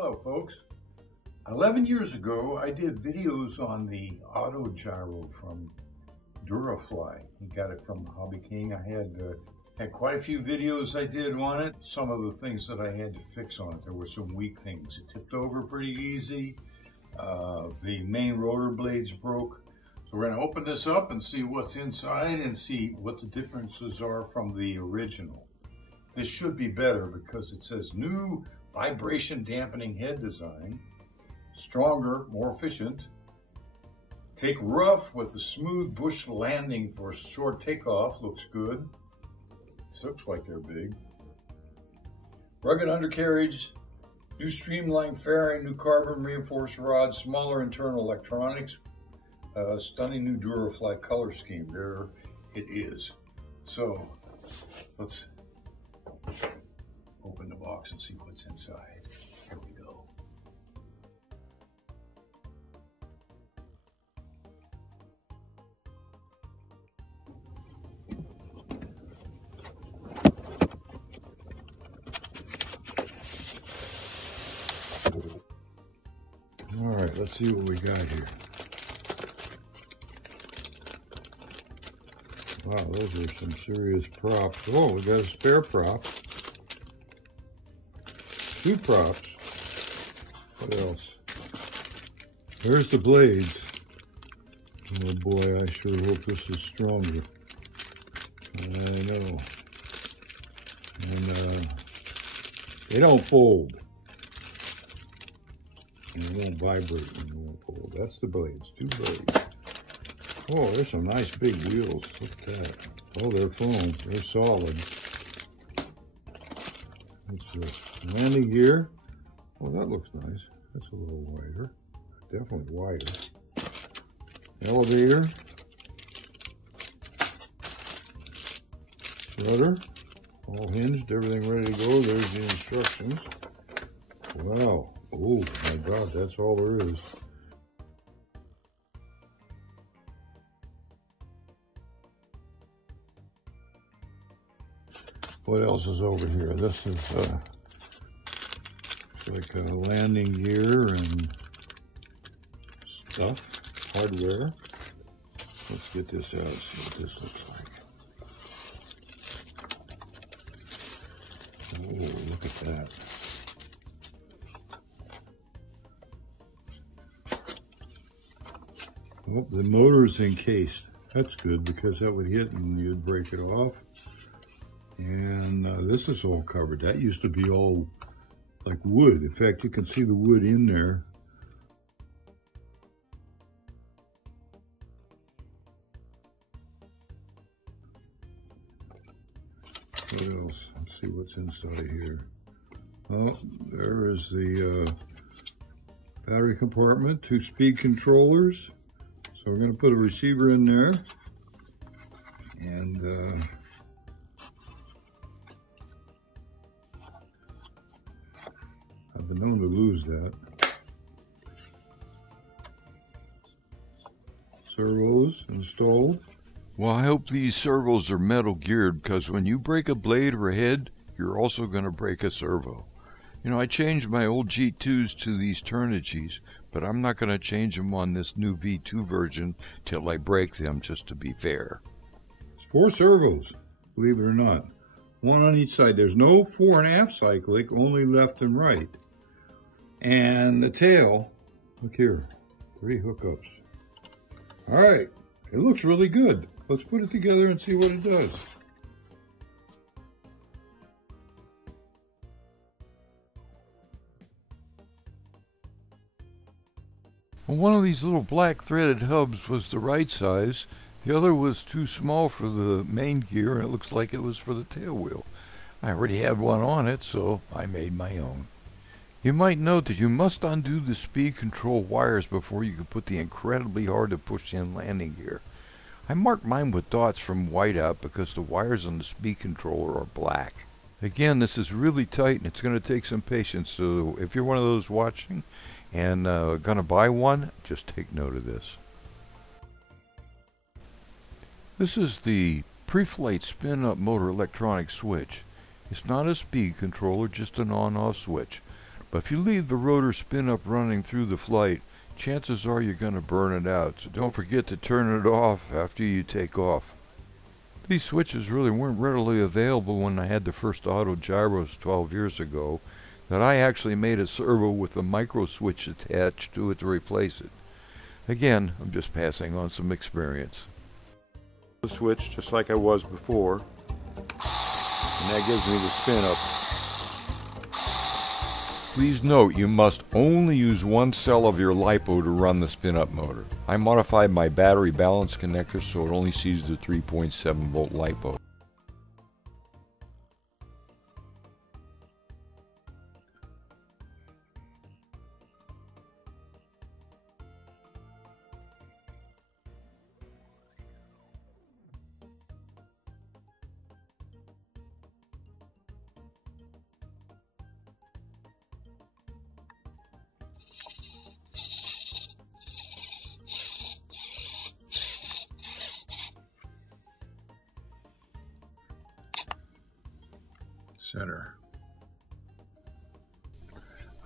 Hello folks. 11 years ago I did videos on the Autogyro from Durafly. You got it from Hobby King. I had quite a few videos I did on it. Some of the things that I had to fix on it. There were some weak things. It tipped over pretty easy. The main rotor blades broke. So we're going to open this up and see what's inside and see what the differences are from the original. This should be better because it says new vibration dampening head design, stronger, more efficient. Take rough with a smooth bush landing for short takeoff, looks good. This looks like they're big. Rugged undercarriage, new streamlined fairing, new carbon reinforced rods, smaller internal electronics, stunning new Durafly color scheme. There it is. So let's open the box and see what's inside. Here we go. All right, let's see what we got here. Wow, those are some serious props. Oh, we got a spare prop. Two props. What else? There's the blades. Oh boy, I sure hope this is stronger. I know. And they don't fold. And they won't vibrate when they won't fold. That's the blades, two blades. Oh, there's some nice big wheels. Look at that. Oh, they're foam. They're solid. What's this? Landing gear. Oh, that looks nice. That's a little wider. Definitely wider. Elevator. Rudder. All hinged. Everything ready to go. There's the instructions. Wow. Oh, my God. That's all there is. What else is over here? This is like a landing gear and stuff, hardware. Let's get this out and see what this looks like. Oh, look at that. Oh, the motor's encased. That's good because that would hit and you'd break it off. And this is all covered. That used to be all like wood. In fact, you can see the wood in there. What else? Let's see what's inside here. Oh, there is the battery compartment, two speed controllers. So we're going to put a receiver in there. And I've been known to lose that. Servos installed. Well, I hope these servos are metal geared because when you break a blade or a head, you're also going to break a servo. You know, I changed my old G2s to these Turnigies, but I'm not going to change them on this new V2 version till I break them, just to be fair. It's 4 servos, believe it or not. One on each side. There's no fore and aft cyclic, only left and right. And the tail, look here, 3 hookups. All right, it looks really good. Let's put it together and see what it does. Well, one of these little black threaded hubs was the right size. The other was too small for the main gear, and it looks like it was for the tail wheel. I already had one on it, so I made my own. You might note that you must undo the speed control wires before you can put the incredibly hard to push in landing gear. I marked mine with dots from whiteout because the wires on the speed controller are black. Again, this is really tight and it's going to take some patience, so if you're one of those watching and going to buy one, just take note of this. This is the pre-flight spin-up motor electronic switch. It's not a speed controller, just an on-off switch. But if you leave the rotor spin up running through the flight, chances are you're going to burn it out. So don't forget to turn it off after you take off. These switches really weren't readily available when I had the first Autogyros 12 years ago, that I actually made a servo with a micro switch attached to it to replace it. Again, I'm just passing on some experience. The switch just like I was before, and that gives me the spin up. Please note, you must only use one cell of your LiPo to run the spin-up motor. I modified my battery balance connector so it only sees the 3.7 volt LiPo. Center.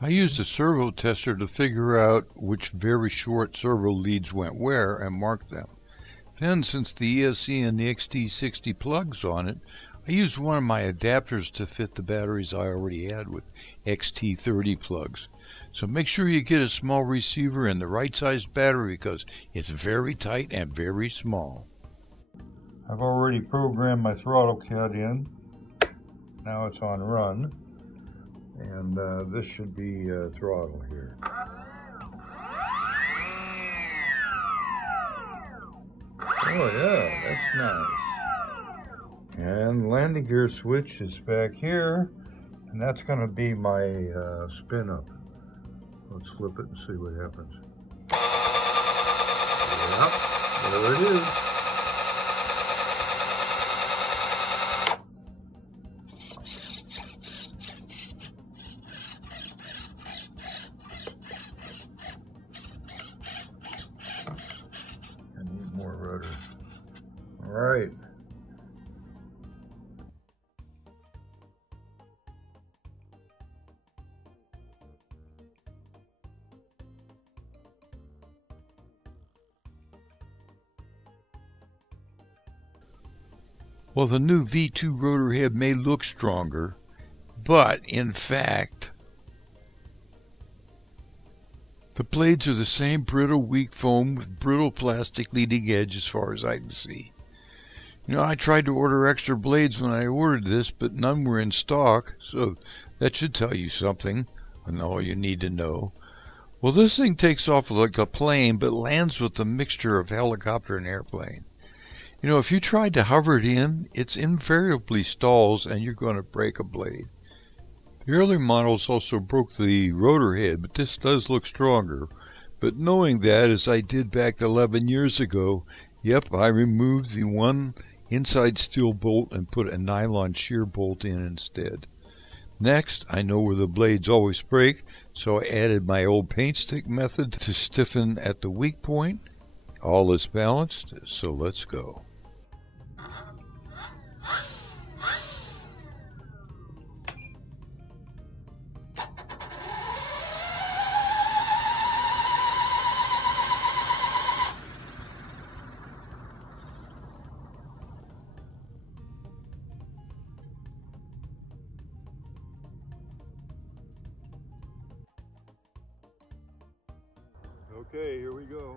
I used a servo tester to figure out which very short servo leads went where and marked them. Then, since the ESC and the XT60 plugs on it, I used one of my adapters to fit the batteries I already had with XT30 plugs. So make sure you get a small receiver and the right size battery because it's very tight and very small. I've already programmed my throttle cat in. Now it's on run, and this should be throttle here. Oh yeah, that's nice. And landing gear switch is back here, and that's going to be my spin up. Let's flip it and see what happens. Yep, there it is. More rudder. All right. Well, the new V2 rotor head may look stronger, but in fact, the blades are the same brittle, weak foam with brittle plastic leading edge as far as I can see. You know, I tried to order extra blades when I ordered this, but none were in stock, so that should tell you something and all you need to know. Well, this thing takes off like a plane, but lands with a mixture of helicopter and airplane. You know, if you tried to hover it in, it invariably stalls and you're going to break a blade. The early models also broke the rotor head, but this does look stronger. But knowing that, as I did back 11 years ago, yep, I removed the one inside steel bolt and put a nylon shear bolt in instead. Next, I know where the blades always break, so I added my old paint stick method to stiffen at the weak point. All is balanced, so let's go. Okay, here we go.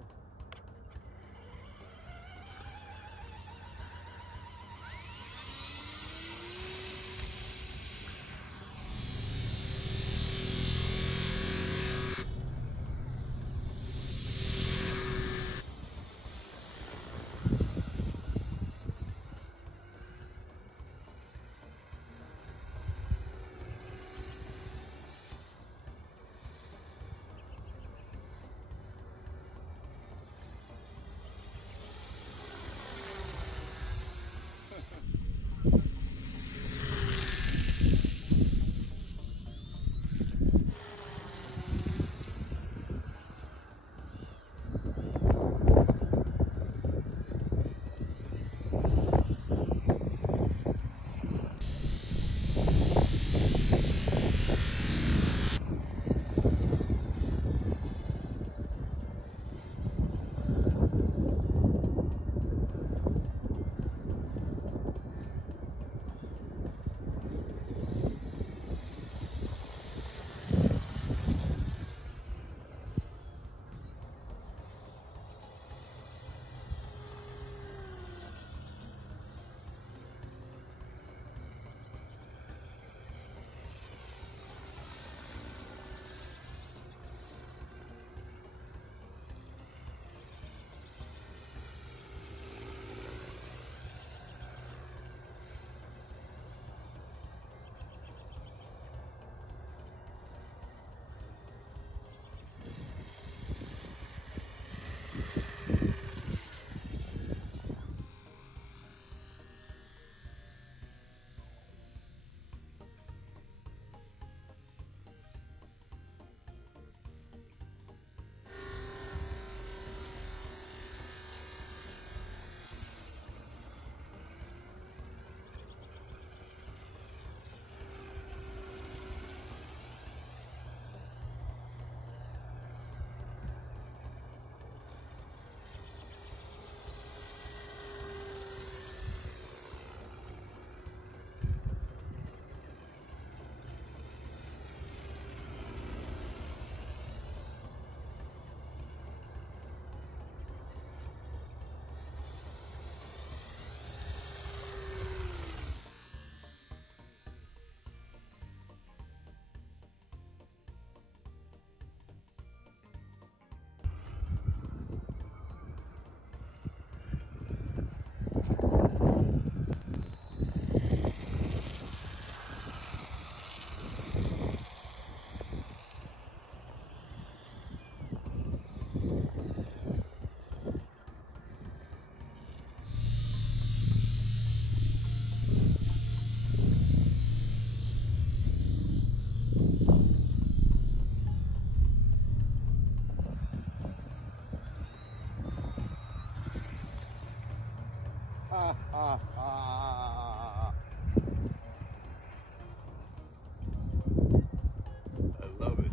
love it.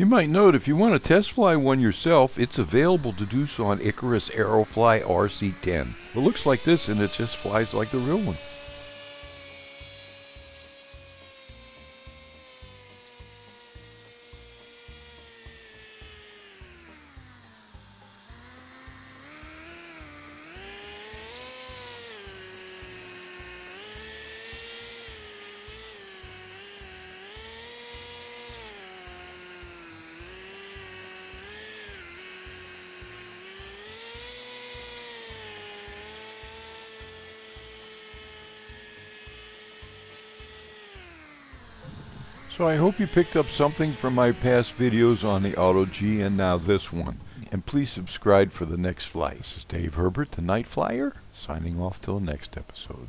You might note if you want to test fly one yourself, it's available to do so on Icarus Aerofly RC10. It looks like this and it just flies like the real one. So I hope you picked up something from my past videos on the AutoG and now this one. And please subscribe for the next flight. This is Dave Herbert, the NightFlyyer, signing off till the next episode.